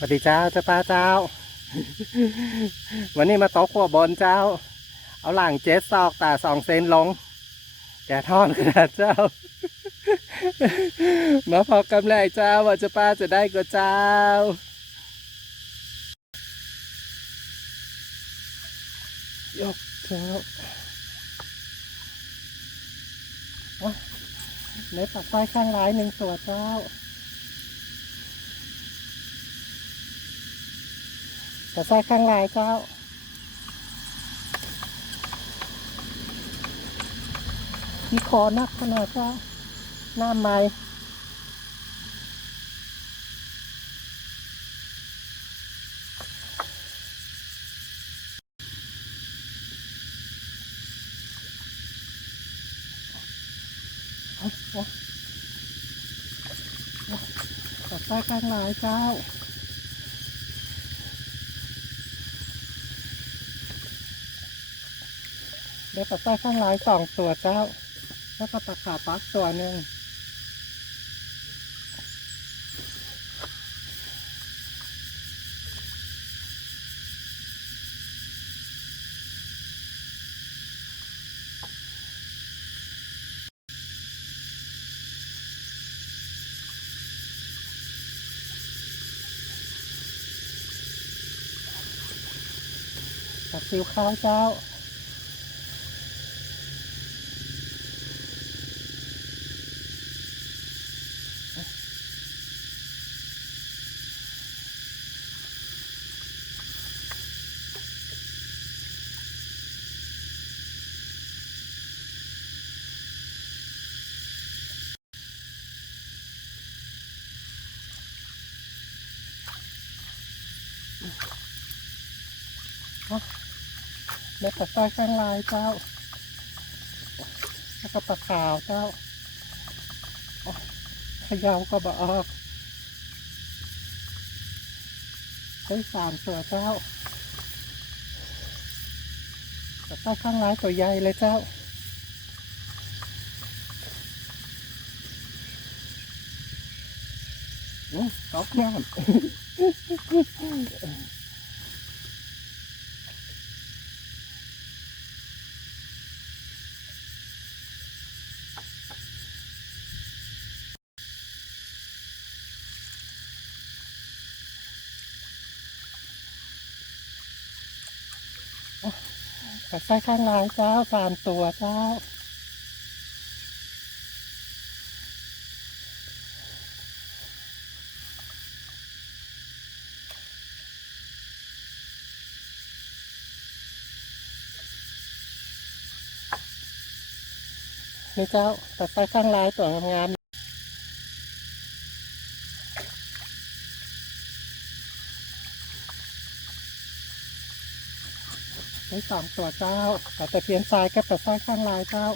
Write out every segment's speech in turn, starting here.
สวัสดีเจ้าเจ้าตาเจ้า วันนี้มาต๊ะขัวบนเจ้า เอาหลังเจ็ดซอกตาสองเซนลงแกท่อนขนาดเจ้า มาพอกำไรเจ้าว่าเจะป้าจะได้ก็เจ้ายกเจ้าในปักไฟข้างร้ายหนึ่งตัวเจ้า แต่ใส่ข้างลายเจ้ามีคอนักขนาดเจ้าหน้าไม้เอาเอาเอาแต่ใส่ข้างลายเจ้า เดี๋ยวปลาใต้ข้างลายสองตัวเจ้า แล้วก็ปลาขาปักตัวหนึ่งปลาซิวขาวเจ้า แล้วปลาสร้อยข้างลายเจ้า แล้วก็ปลาขาวเจ้าขยาวก็บออกได้สามตัวเจ้าปลาสร้ข้างลายตัวใหญ่เลยเจ้าอืมตกน้ำ ปลาไส้ข้างลายเจ้าสามตัวเจ้า นี่เจ้าปลาไส้ข้างลายตัวงาม ได้สามตัวเจ้าปลาตะเพียนทรายกับปลาไส้ข้างลายเจ้า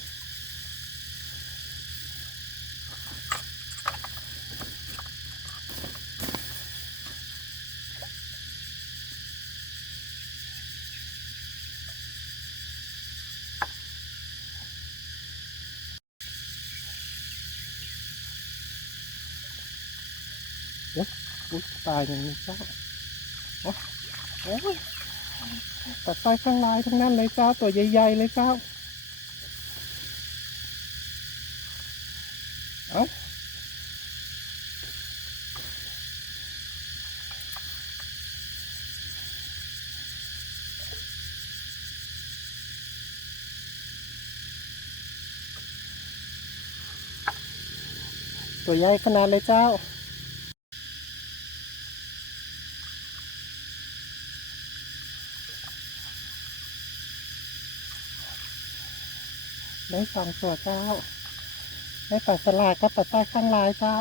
อุ๊ยตายอย่างนี้เจ้าโอ้โอ้ย ตัดไส้ข้างลายทั้งนั้นเลยเจ้าตัวใหญ่ๆเลยเจ้า เอาตัวใหญ่ขนาดเลยเจ้า ได้สองตัวเจ้า ได้ปลาสลาดก็ปลาใต้ข้างลายเจ้า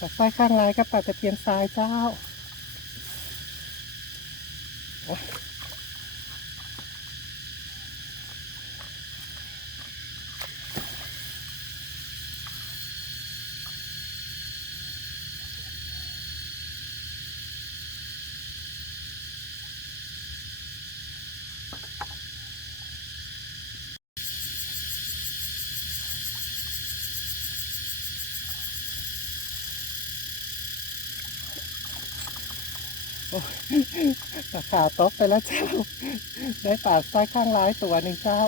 ปากใต้ข้างลายกับปากตะเพียนทรายเจ้าโอ๊ย โอ้ยปลา ขาวตกไปแล้วเจ้า ได้ปลาไส้ข้างร้ายตัวหนึ่งเจ้า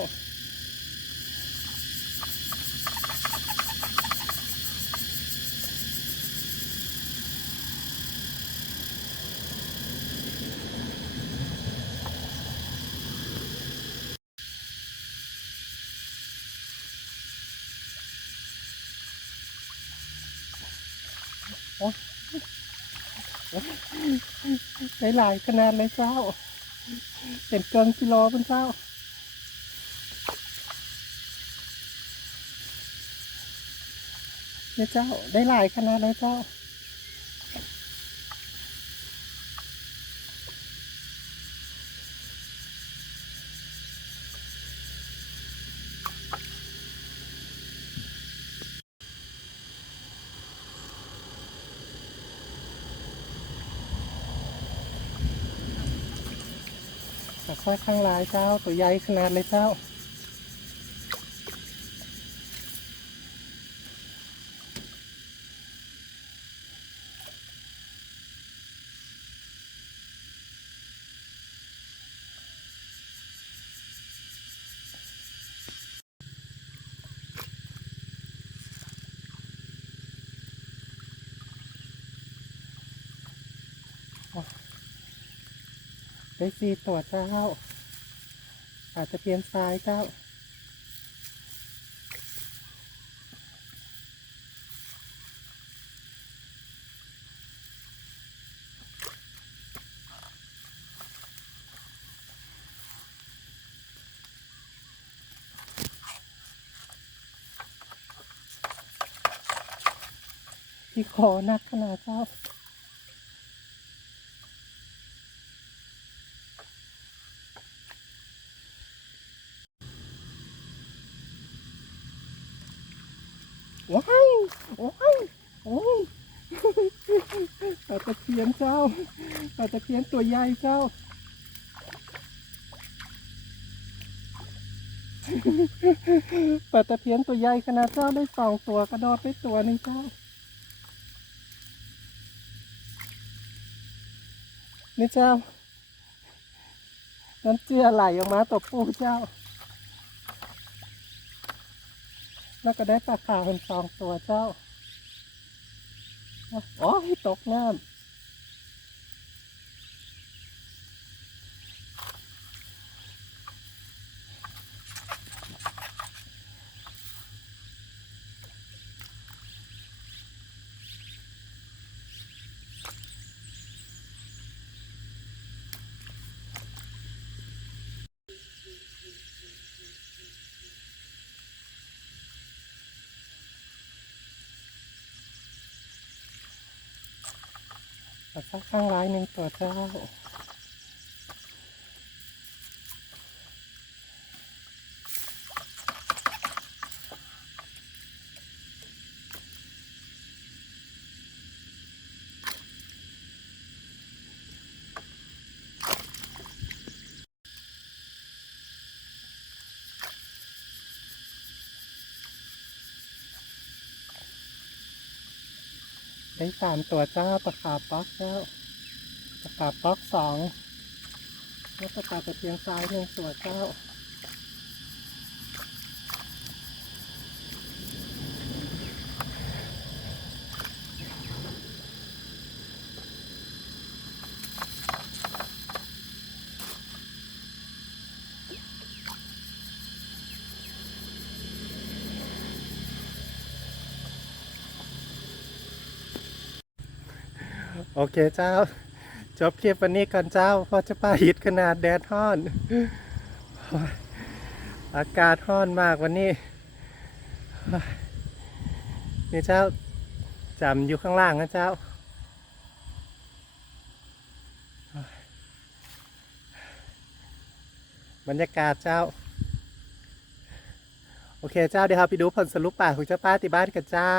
หลายขนาดเลยเจ้า เป็นเกินกิโลเป็นเจ้าเนี่ยเจ้าได้หลายขนาดเลยเจ้า แต่ค่อยข้างลายเจ้าตัวใหญ่ขนาดเลยเจ้า ได้สี่ตัวเจ้าอาจจะเพียนซ้ายเจ้าที่คอนักขนาดเจ้า ว้ายว้ายโอ้ยปลาตะเพียนเจ้าปลาตะเพียนตัวใหญ่เจ้าปลาตะเพียนตัวใหญ่ขนาดเจ้าได้สองตัวกระโดดไปตัวหนึงเจ้านี่เจ้าน้ำเจือไหลออกมาตบปูเจ้า แล้วก็ได้ปลาขาวเป็นสองตัวเจ้า อ๋อตกน้ำ ปลาซักข้างร้ายหนึ่งตัวเจ้า ได้สามตัวเจ้าปลาขาป๊อกเจ้าปลาขาป๊อกสองแล้วปลาตะเพียมซ้ายหนึ่งตัวเจ้า โอเคเจ้า จบคลิปวันนี้ก่อนเจ้าเพอจะปลาหิดขนาดแดดฮ้อน อากาศฮ้อนมากวันนี้ นี่เจ้าจำอยู่ข้างล่างนะเจ้าบรรยากาศเจ้า โอเคเจ้าเดี๋ยวเราไปดูผลสรุปป่าของเจ้าป้าที่บ้านกันเจ้า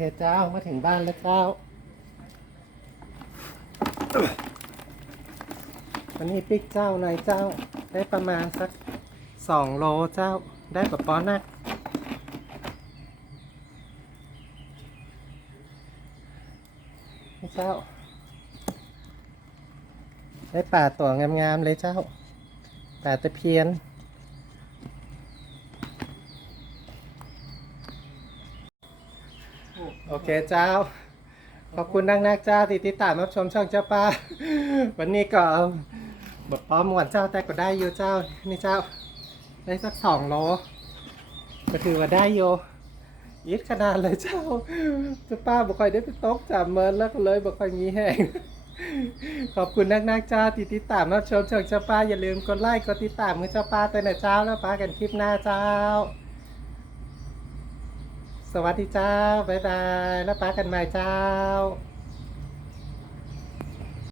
คเจ้ามาถึงบ้านแล้วเจ้า วันนี้ปิ๊กเจ้าอะไรเจ้า ได้ประมาณสักสองโลเจ้า ได้กว่ป้อนนักเจ้า ได้ป่าตัวงามๆเลยเจ้าป่าตะเพียน โอเคเจ้า ขอบคุณนักนักๆเจ้าที่ติดตามรับชมช่องเจ้าป้า วันนี้ก็เอาบทป้อมหวานเจ้าแต่ก็ได้อยู่เจ้า นี่เจ้า ได้สักสองโลก็ถือว่าได้อยู่ยิดขนาดเลยเจ้าเจ้าป้าบอกคอยได้ไปตกจับเมินแล้วก็เลยบอกคอยมีแห้งขอบคุณนักนักๆเจ้าที่ติดตามรับชมช่องเจ้าป้าอย่าลืมกดไลค์กดติดตามมือเจ้าป้าแต่นเจ้าแล้วป้ากันคลิปหน้าเจ้า สวัสดีเจ้า บ๊ายบาย แล้วป้ากันใหม่เจ้า